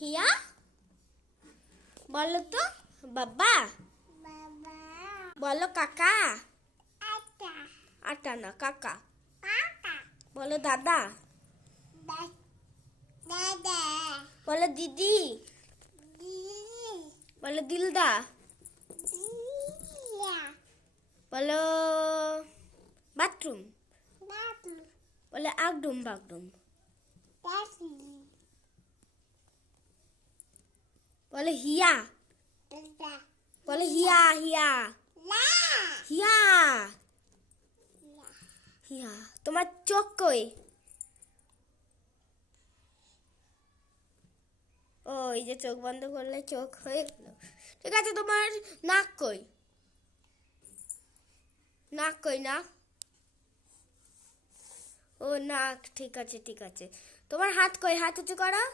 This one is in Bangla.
হিয়া বলো তো। বাবা বলো। কাকা। আটা না, কাকা। বলো দাদা। বলো দিদি। বলো দিলদা। বলো বাথরুম। বলে আগডুম বাগডুম। বলে হিয়া। বলে হিয়া হিয়া হিয়া হিয়া। তোমার চোখ কই? ও, এই যে চোখ বন্ধ করলে চোখ হয়ে গেল। ঠিক আছে, তোমার নাক কই? নাক কই? নাক। ও নাক, ঠিক আছে ঠিক আছে। তোমার হাত কই? হাত উঁচু করো।